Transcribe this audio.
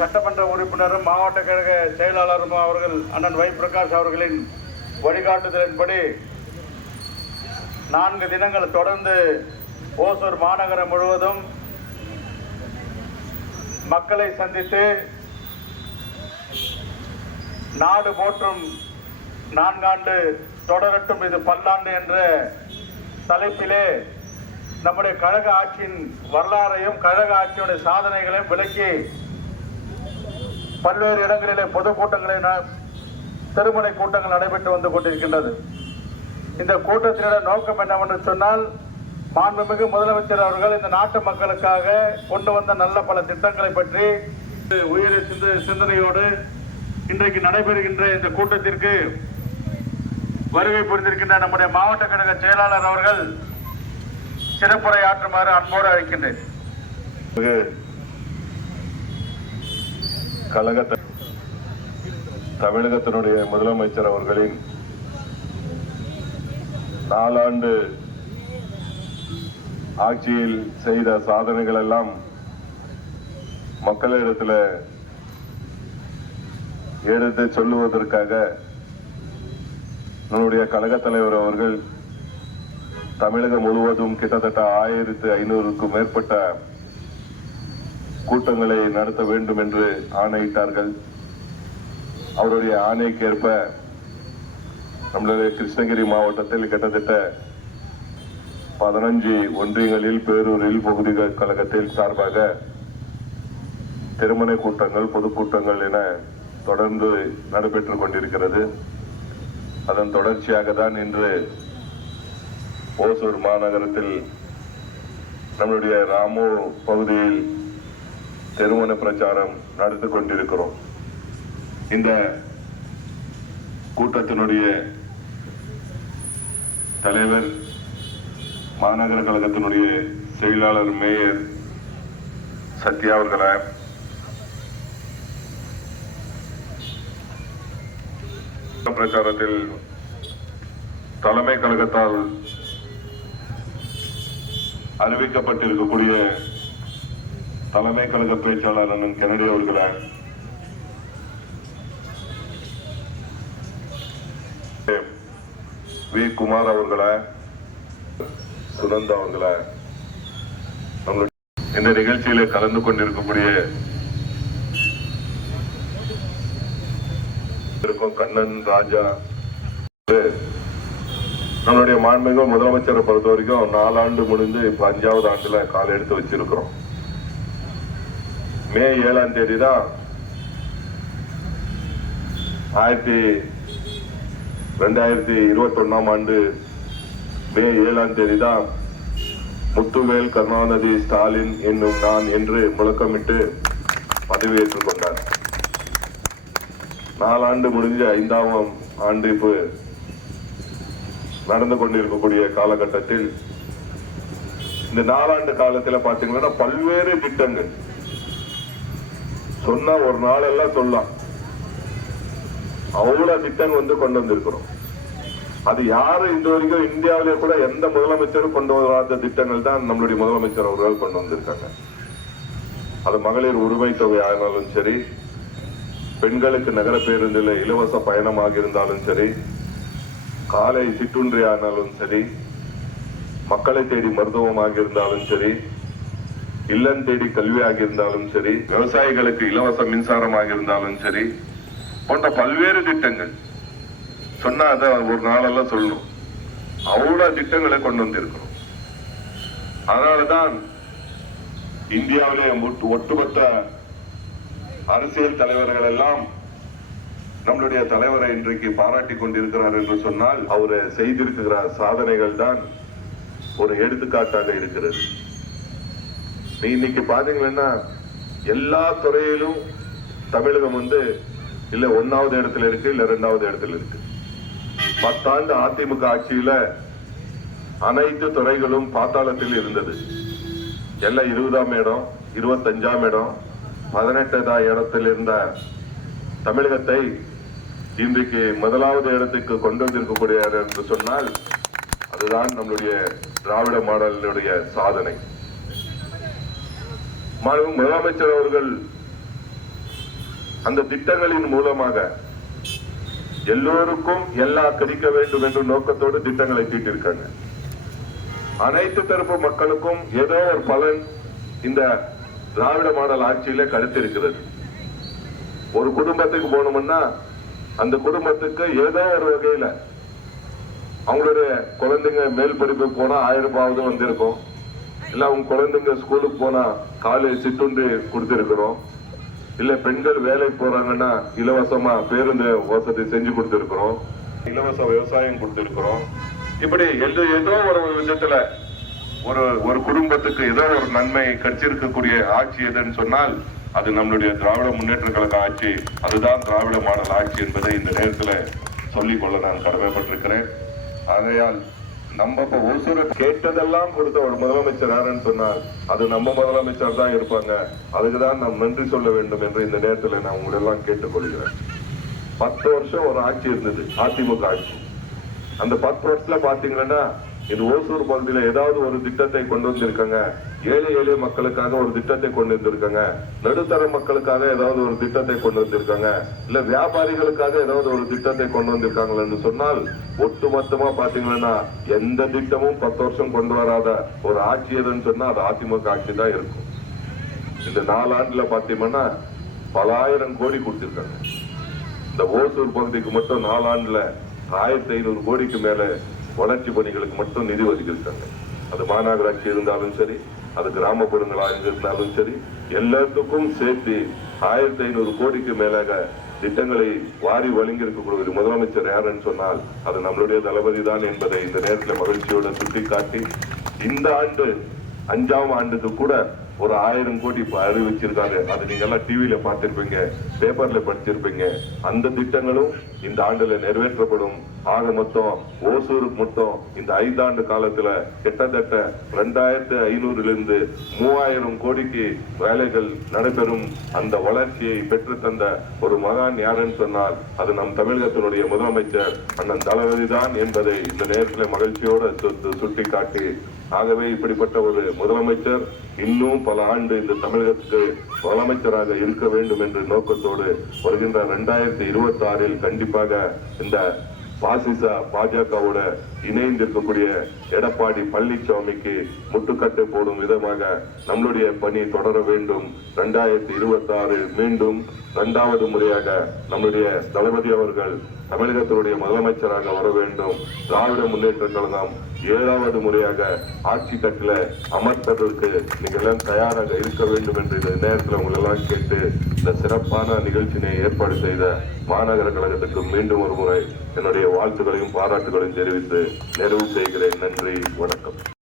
சட்டமன்ற உறுப்பினரும் மாவட்ட கழக செயலாளரும் அவர்கள் அண்ணன் வை பிரகாஷ் அவர்களின் வழிகாட்டுதலின்படி 4 தினங்கள் தொடர்ந்து ஓசூர் மாநகரம் முழுவதும் மக்களை சந்தித்து நாடு போற்றும் 4 ஆண்டு தொடரட்டும் இது பல்லாண்டு என்ற தலைப்பிலே நம்முடைய கழக ஆட்சியின் வரலாறையும் கழக ஆட்சியுடைய சாதனைகளையும் விளக்கி பல்வேறு இடங்களிலே பொதுக்கூட்டங்களை திருமுனை கூட்டங்கள் நடைபெற்று வந்து கொண்டிருக்கின்றது. இந்த கூட்டத்தினுடைய நோக்கம் என்னவென்று சொன்னால், மாண்புமிகு முதலமைச்சர் அவர்கள் இந்த நாட்டு மக்களுக்காக கொண்டு வந்த நல்ல பல திட்டங்களை பற்றி உயரிய சிந்தனையோடு இன்றைக்கு நடைபெறுகின்ற இந்த கூட்டத்திற்கு வருகை புரிந்திருக்கின்ற நம்முடைய மாவட்ட கழக செயலாளர் அவர்கள் சிறப்புரை ஆற்றுமாறு அன்போடு அழைக்கின்றேன். தமிழகத்தினுடைய முதலமைச்சர் அவர்களின் 4 ஆண்டு ஆட்சியில் செய்த சாதனைகள் எல்லாம் மக்களிடத்தில் எடுத்து சொல்லுவதற்காக நம்முடைய கழக தலைவர் அவர்கள் தமிழகம் முழுவதும் கிட்டத்தட்ட 1500க்கும் மேற்பட்ட கூட்டங்களை நடத்த வேண்டும் என்று ஆணையிட்டார்கள். அவருடைய ஆணைக்கேற்ப நம்மளுடைய கிருஷ்ணகிரி மாவட்டத்தில் கிட்டத்தட்ட 15 ஒன்றியங்களில் பேரூரில் பகுதிகள் கழகத்தில் சார்பாக திருமண கூட்டங்கள் பொதுக்கூட்டங்கள் என தொடர்ந்து நடைபெற்றுக் கொண்டிருக்கிறது. அதன் தொடர்ச்சியாக தான் இன்று ஓசூர் மாநகரத்தில் நம்முடைய ராமு பகுதியில் திருமண பிரச்சாரம் நடத்தி கொண்டிருக்கிறோம். இந்த கூட்டத்தினுடைய தலைவர், மாநகர கழகத்தினுடைய செயலாளர் மேயர் சத்யா அவர்களை பிரச்சாரத்தில் தலைமை கழகத்தால் அறிவிக்கப்பட்டிருக்கக்கூடிய தலைமை கழக பேச்சாளர் அண்ணன் கென்னடி அவர்களை, வி குமார் அவர்களை, சுனந்தா அவர்களை, இந்த நிகழ்ச்சியில கலந்து கொண்டிருக்கக்கூடிய கண்ணன் ராஜா, நம்மளுடைய மாண்புமிகு முதலமைச்சரை பொறுத்த வரைக்கும் 4 ஆண்டு முடிந்து இப்ப 5வது ஆண்டுல கால எடுத்து வச்சிருக்கிறோம். மே 7ஆம் தேதி தான் 2021ஆம் ஆண்டு மே 7ஆம் தேதி தான் முத்துவேல் கருணாநிதி ஸ்டாலின் என்னும் நான் என்று முழக்கமிட்டு பதவியேற்றுக் கொண்டார். 4 ஆண்டு முடிஞ்ச 5ஆம் ஆண்டு இப்ப நடந்து கொண்டிருக்கக்கூடிய காலகட்டத்தில் இந்த 4 ஆண்டு காலத்தில் பாத்தீங்கன்னா பல்வேறு திட்டங்கள் சொன்னா ஒரு நாள் எல்லாம் சொல்லலாம், அவ்வளவு திட்டங்கள் கொண்டு வந்திருக்கிறோம். அது யாரு இந்த வரைக்கும் இந்தியாவிலே கூட எந்த முதலமைச்சரும் கொண்டு வராத திட்டங்கள் தான் நம்மளுடைய முதலமைச்சர் அவர்கள் கொண்டு வந்திருக்காங்க. அது மகளிர் உரிமை தொகை ஆனாலும் சரி, பெண்களுக்கு நகர பேருந்தில் இலவச பயணமாக இருந்தாலும் சரி, காலை சிற்றுண்டி ஆனாலும் சரி, மக்களை தேடி மருத்துவமாக இருந்தாலும் சரி, இல்லம் தேடி கல்வியாக இருந்தாலும் சரி, விவசாயிகளுக்கு இலவச மின்சாரமாக இருந்தாலும் சரி, போன்ற பல்வேறு திட்டங்கள் சொன்னா அதை ஒரு நாளெல்லாம் சொல்லணும். அவ்வளவு திட்டங்களை கொண்டு வந்திருக்கிறோம். அதனாலதான் இந்தியாவிலே ஒட்டுமொத்த அரசியல் தலைவர்கள் எல்லாம் நம்மளுடைய தலைவரை இன்றைக்கு பாராட்டி கொண்டிருக்கிறார் என்று சொன்னால், அவர் செய்திருக்கிற சாதனைகள் தான் ஒரு எடுத்துக்காட்டாக இருக்கிறது. இன்னைக்கு பாத்தீங்கன்னா எல்லா துறையிலும் தமிழகம் இல்ல 1வது இடத்துல இருக்கு, இல்ல 2வது இடத்துல இருக்கு. 10 ஆண்டு அதிமுக ஆட்சியில அனைத்து துறைகளும் பாத்தாளத்தில் இருந்தது. எல்லாம் 20ஆம் இடம், 25ஆம் இடம், 18ஆம் இடத்தில் இருந்த தமிழகத்தை இன்றைக்கு 1வது இடத்துக்கு கொண்டு வந்திருக்கக்கூடிய என்று சொன்னால் அதுதான் நம்மளுடைய திராவிட மாடலுடைய சாதனை. முதலமைச்சர் அவர்கள் அந்த திட்டங்களின் மூலமாக எல்லோருக்கும் எல்லாம் கிடைக்க வேண்டும் என்ற நோக்கத்தோடு திட்டங்களை தீட்டிருக்காங்க. அனைத்து தரப்பு மக்களுக்கும் ஏதோ ஒரு பலன் இந்த திராவிட மாடல் ஆட்சியில கிடைத்திருக்கிறது. ஒரு குடும்பத்துக்கு போனோம்னா அந்த குடும்பத்துக்கு ஏதோ ஒரு வகையில அவங்களுடைய குழந்தைங்க மேல் படிப்பு போனா 1000 ரூபாவது வந்திருக்கும். இல்ல அவங்க குழந்தைங்க ஸ்கூலுக்கு போனா காலேஜ் சிற்றுண்டி கொடுத்திருக்கிறோம். இல்ல பெண்கள் வேலைக்கு போறாங்கன்னா இலவசமா பேருந்து வசதி செஞ்சு கொடுத்திருக்கிறோம். இலவச விவசாயம் கொடுத்திருக்கிறோம். இப்படி ஏதோ ஒரு விதத்துல ஒரு குடும்பத்துக்கு ஏதோ ஒரு நன்மை கிடைச்சிருக்கக்கூடிய ஆட்சி எதுன்னு சொன்னால் அது நம்மளுடைய திராவிட முன்னேற்ற கழக ஆட்சி. அதுதான் திராவிட மாடல் ஆட்சி என்பதை இந்த நேரத்துல சொல்லிக்கொள்ள நான் கடமைப்பட்டிருக்கிறேன். ஆகையால் நம்ம இப்ப ஒசூரை கேட்டதெல்லாம் கொடுத்த ஒரு முதலமைச்சர் யாருன்னு சொன்னால் அது நம்ம முதலமைச்சர் தான் இருப்பாங்க. அதுக்குதான் நாம் நன்றி சொல்ல வேண்டும் என்று இந்த நேரத்தில் நான் உங்களெல்லாம் கேட்டுக்கொள்கிறேன். 10 வருஷம் ஒரு ஆட்சி இருந்தது, அதிமுக ஆட்சி. அந்த 10 வருஷத்துல பாத்தீங்கன்னா இது ஓசூர் பகுதியில ஏதாவது ஒரு திட்டத்தை கொண்டு வந்திருக்காங்க. ஏழை எளிய மக்களுக்காக ஒரு திட்டத்தை கொண்டு வந்திருக்காங்க. நடுத்தர மக்களுக்காக ஏதாவது ஒரு திட்டத்தை கொண்டு வந்திருக்காங்க. இல்ல வியாபாரிகளுக்காக ஏதாவது ஒரு திட்டத்தை கொண்டு வந்திருக்காங்கன்னு சொன்னால் ஒட்டுமொத்தமா பாத்தீங்கன்னா எந்த திட்டமும் 10 வருஷம் கொண்டு வராத ஒரு ஆட்சி எதுன்னு சொன்னா அது அதிமுக ஆட்சி தான் இருக்கும். இந்த 4 ஆண்டுல பாத்தீங்கன்னா பல ஆயிரம் கோடி கொடுத்திருக்காங்க. இந்த ஓசூர் பகுதிக்கு மட்டும் 4 ஆண்டுல 1500 கோடிக்கு மேல வளர்ச்சி பணிகளுக்கு மட்டும் நிதி ஒதுக்கியிருக்காங்க. அது மாநகராட்சி இருந்தாலும் சரி, அது கிராமப்புறங்களாக இருந்தாலும் சரி, எல்லாத்துக்கும் சேர்த்து 1500 கோடிக்கு மேலாக திட்டங்களை வாரி வழங்கி இருக்கக்கூடிய முதலமைச்சர் யாருன்னு சொன்னால் அது நம்மளுடைய தளபதி தான் என்பதை இந்த நேரத்தில் மகிழ்ச்சியோட சுட்டிக்காட்டி, இந்த ஆண்டு 5ஆம் ஆண்டுக்கு கூட ஒரு 1000 கோடி அறிவிச்சிருக்காங்க. அது நீங்க எல்லாம் டிவியில பார்த்திருப்பீங்க, பேப்பர்ல படிச்சிருப்பீங்க. அந்த திட்டங்களும் இந்த ஆண்டுல நிறைவேற்றப்படும். ஆக மொத்தம் ஓசூருக்கு மட்டும் இந்த 5 ஆண்டு காலத்துல கிட்டத்தட்ட 2500 3000 கோடிக்கு வேலைகள் நடைபெறும். அந்த வளர்ச்சியை பெற்று தந்த ஒரு மகான் யாருன்னு சொன்னால் அது நம் தமிழகத்தினுடைய முதலமைச்சர் அண்ணன் தளபதி தான் என்பதை இந்த நேரத்தில் மகிழ்ச்சியோடு சுட்டிக்காட்டி, ஆகவே இப்படிப்பட்ட ஒரு முதலமைச்சர் இன்னும் பல ஆண்டு இந்த தமிழகத்துக்கு முதலமைச்சராக இருக்க வேண்டும் என்ற நோக்கத்தோடு வருகின்ற 2026 கண்டிப்பாக இந்த பாஜகவோட இணைந்திருக்கக்கூடிய எடப்பாடி பழனிசாமிக்கு முட்டுக்கட்டை போடும் விதமாக நம்மளுடைய பணி தொடர வேண்டும். 2026 மீண்டும் 2வது முறையாக நம்முடைய தளபதி அவர்கள் தமிழகத்தினுடைய முதலமைச்சராக வர வேண்டும். திராவிட முன்னேற்ற கழகம் 7வது முறையாக ஆட்சி கட்டில அமர்த்ததற்கு நீங்கள் எல்லாம் தயாராக இருக்க வேண்டும் என்று இந்த நேரத்தில் உங்களெல்லாம் கேட்டு இந்த சிறப்பான நிகழ்ச்சியை ஏற்பாடு செய்த மாநகர கழகத்துக்கு மீண்டும் ஒரு முறை என்னுடைய வாழ்த்துக்களையும் பாராட்டுகளையும் தெரிவித்து நிறைவு செய்கிறேன். நன்றி, வணக்கம்.